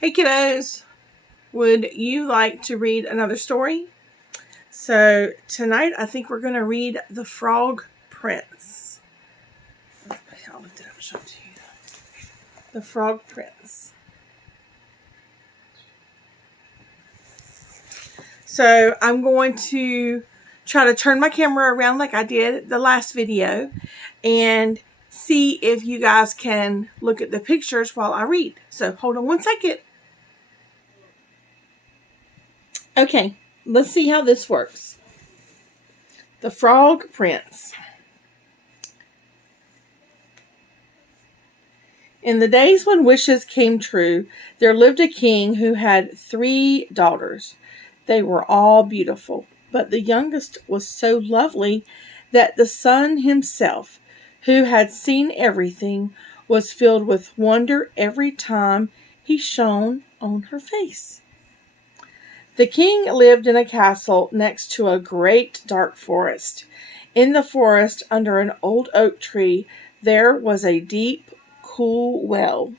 Hey kiddos, would you like to read another story? So tonight I think we're going to read The Frog Prince. I'll lift it up and show it to you. The Frog Prince. So I'm going to try to turn my camera around like I did the last video and see if you guys can look at the pictures while I read. So hold on one second. Okay, let's see how this works. The Frog Prince. In the days when wishes came true, there lived a king who had 3 daughters. They were all beautiful, but the youngest was so lovely that the sun himself, who had seen everything, was filled with wonder every time he shone on her face. The king lived in a castle next to a great dark forest. In the forest, under an old oak tree, there was a deep, cool well.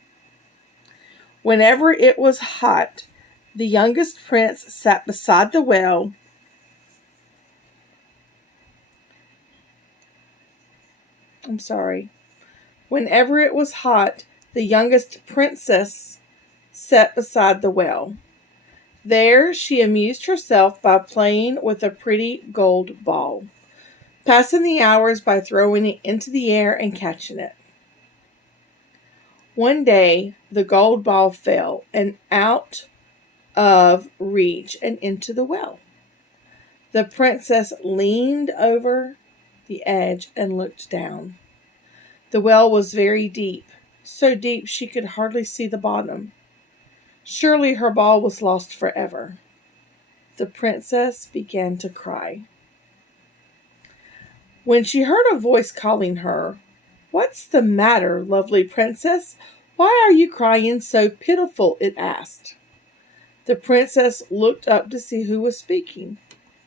Whenever it was hot, the youngest prince sat beside the well Whenever it was hot, the youngest princess sat beside the well. There she amused herself by playing with a pretty gold ball, passing the hours by throwing it into the air and catching it. One day, the gold ball fell and out of reach and into the well. The princess leaned over the edge and looked down. The well was very deep, so deep she could hardly see the bottom. Surely her ball was lost forever. The princess began to cry. When she heard a voice calling her, "What's the matter, lovely princess? Why are you crying so pitiful?" it asked. The princess looked up to see who was speaking.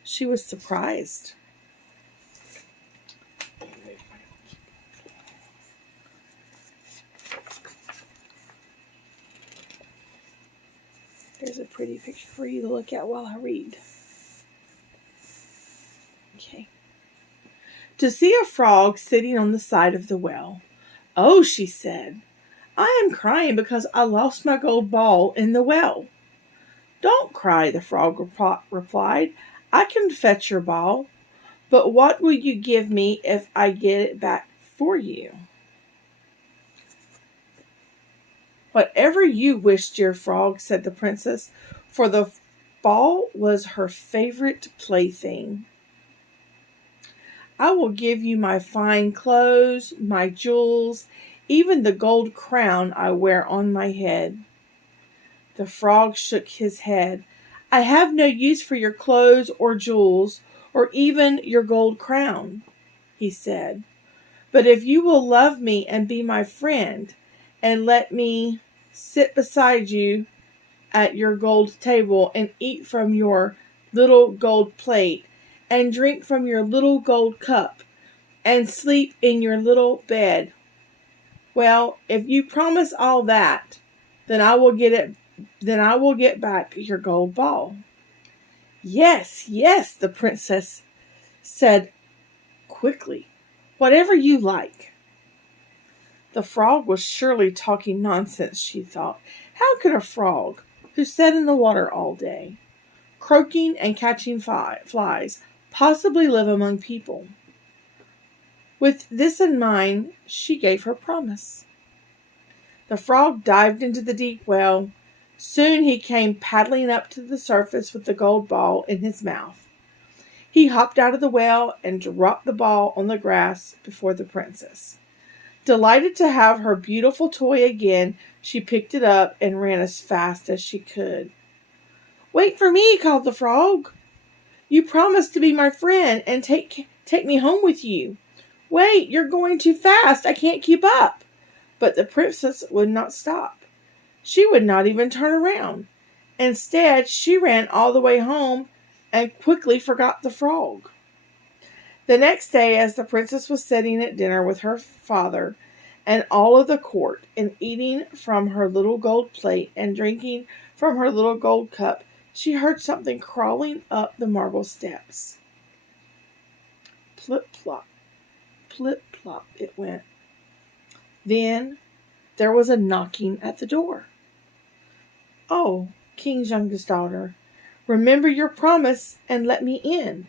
She was surprised. There's a pretty picture for you to look at while I read. Okay. To see a frog sitting on the side of the well. "Oh," she said, "I am crying because I lost my gold ball in the well." "Don't cry," the frog replied. "I can fetch your ball. But what will you give me if I get it back for you?" "Whatever you wish, dear frog," said the princess, for the ball was her favorite plaything. "I will give you my fine clothes, my jewels, even the gold crown I wear on my head." The frog shook his head. "I have no use for your clothes or jewels, or even your gold crown," he said. "But if you will love me and be my friend, and let me sit beside you at your gold table and eat from your little gold plate and drink from your little gold cup and sleep in your little bed, well, if you promise all that, then I will get back your gold ball." "Yes, yes," the princess said quickly. "Whatever you like." The frog was surely talking nonsense, she thought. How could a frog, who sat in the water all day, croaking and catching flies, possibly live among people? With this in mind, she gave her promise. The frog dived into the deep well. Soon he came paddling up to the surface with the gold ball in his mouth. He hopped out of the well and dropped the ball on the grass before the princess. Delighted to have her beautiful toy again, she picked it up and ran as fast as she could. "Wait for me," called the frog. "You promised to be my friend and take me home with you. Wait, you're going too fast. I can't keep up." But the princess would not stop. She would not even turn around. Instead, she ran all the way home and quickly forgot the frog. The next day, as the princess was sitting at dinner with her father, and all of the court, and eating from her little gold plate and drinking from her little gold cup, she heard something crawling up the marble steps. Plip plop, plip plop it went. Then there was a knocking at the door. "Oh, King's youngest daughter, remember your promise and let me in."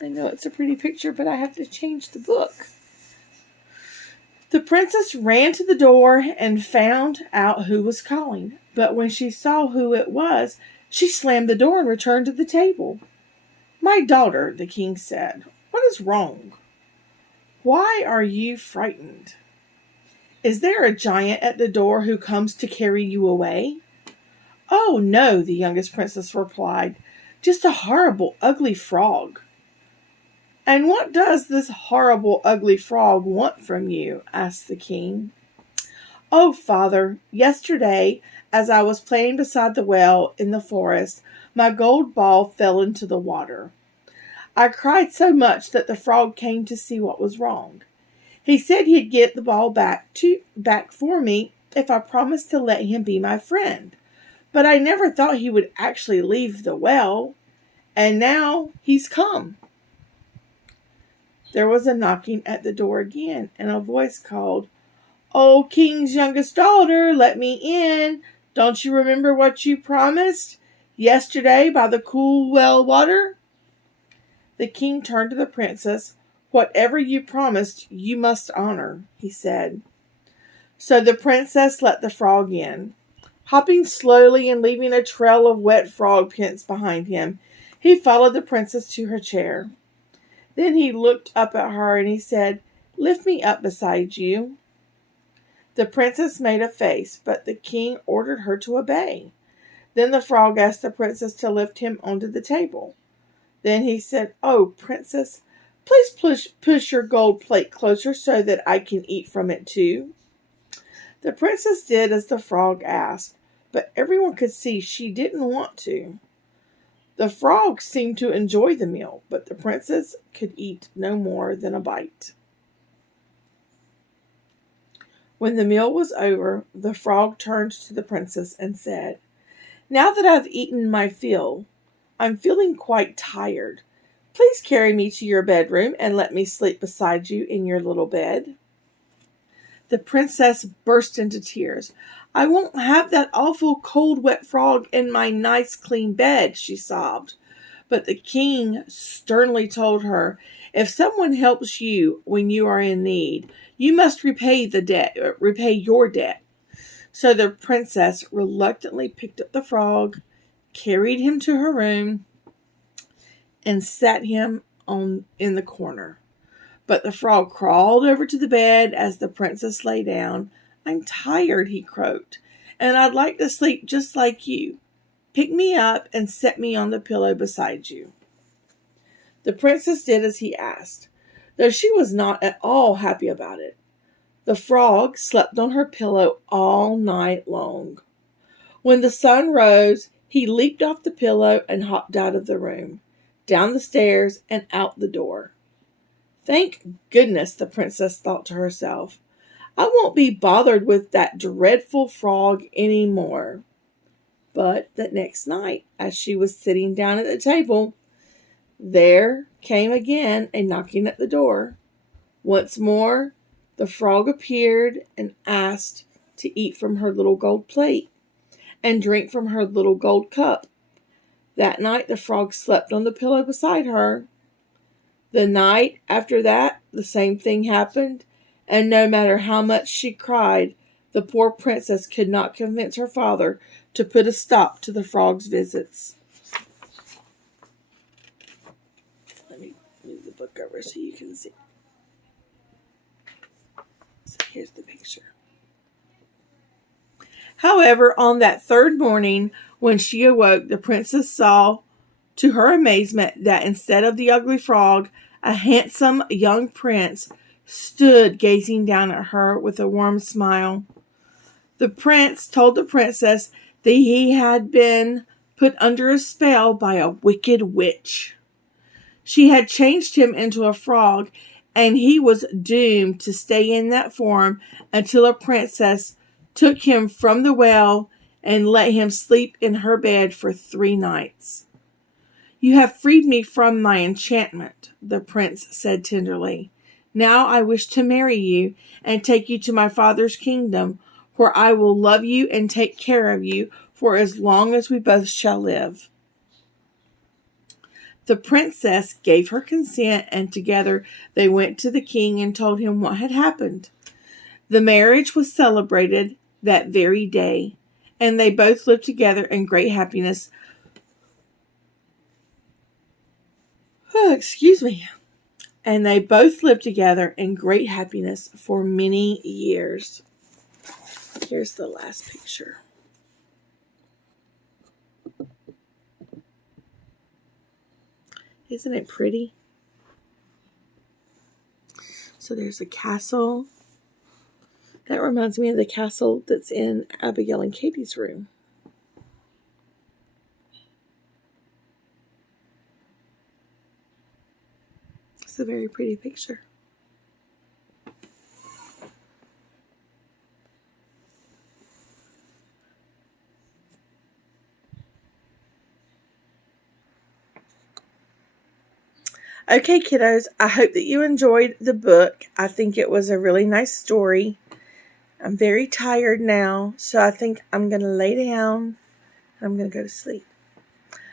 I know it's a pretty picture, but I have to change the book. The princess ran to the door and found out who was calling. But when she saw who it was, she slammed the door and returned to the table. "My daughter," the king said, "what is wrong? Why are you frightened? Is there a giant at the door who comes to carry you away?" "Oh, no," the youngest princess replied, "just a horrible, ugly frog." "And what does this horrible, ugly frog want from you?" asked the king. "Oh, father, yesterday, as I was playing beside the well in the forest, my gold ball fell into the water. I cried so much that the frog came to see what was wrong. He said he'd get the ball back for me if I promised to let him be my friend. But I never thought he would actually leave the well. And now he's come." There was a knocking at the door again, and a voice called, "Oh, King's youngest daughter, let me in. Don't you remember what you promised yesterday by the cool well water?" The king turned to the princess. "Whatever you promised, you must honor," he said. So the princess let the frog in. Hopping slowly and leaving a trail of wet frog prints behind him, he followed the princess to her chair. Then he looked up at her and he said, "Lift me up beside you." The princess made a face, but the king ordered her to obey. Then the frog asked the princess to lift him onto the table. Then he said, "Oh, princess, please push your gold plate closer so that I can eat from it too." The princess did as the frog asked, but everyone could see she didn't want to. The frog seemed to enjoy the meal, but the princess could eat no more than a bite. When the meal was over, the frog turned to the princess and said, "Now that I've eaten my fill, I'm feeling quite tired. Please carry me to your bedroom and let me sleep beside you in your little bed." The princess burst into tears. "I won't have that awful cold wet frog in my nice clean bed," she sobbed. But the king sternly told her, "If someone helps you when you are in need, you must repay your debt." So the princess reluctantly picked up the frog, carried him to her room, and sat him in the corner. But the frog crawled over to the bed as the princess lay down. "I'm tired," he croaked, "and I'd like to sleep just like you. Pick me up and set me on the pillow beside you." The princess did as he asked, though she was not at all happy about it. The frog slept on her pillow all night long. When the sun rose, he leaped off the pillow and hopped out of the room, down the stairs, and out the door. "Thank goodness," the princess thought to herself. "I won't be bothered with that dreadful frog any more." But the next night, as she was sitting down at the table, there came again a knocking at the door. Once more, the frog appeared and asked to eat from her little gold plate and drink from her little gold cup. That night, the frog slept on the pillow beside her. The night after that, the same thing happened, and no matter how much she cried, the poor princess could not convince her father to put a stop to the frog's visits. Let me move the book over so you can see. So here's the picture. However, on that third morning, when she awoke, the princess saw, to her amazement, that instead of the ugly frog, a handsome young prince stood gazing down at her with a warm smile. The prince told the princess that he had been put under a spell by a wicked witch. She had changed him into a frog, and he was doomed to stay in that form until a princess took him from the well and let him sleep in her bed for 3 nights. You have freed me from my enchantment, the prince said tenderly. Now I wish to marry you and take you to my father's kingdom, where I will love you and take care of you for as long as we both shall live. The princess gave her consent, and together they went to the king and told him what had happened. The marriage was celebrated that very day, and they both lived together in great happiness. Excuse me. And they both lived together in great happiness for many years. Here's the last picture. Isn't it pretty? So there's a castle. That reminds me of the castle that's in Abigail and Katie's room. It's a very pretty picture. Okay, kiddos, I hope that you enjoyed the book. I think it was a really nice story. I'm very tired now, so I think I'm going to lay down and I'm going to go to sleep.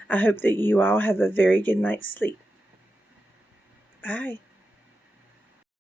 I hope that you all have a very good night's sleep. Bye.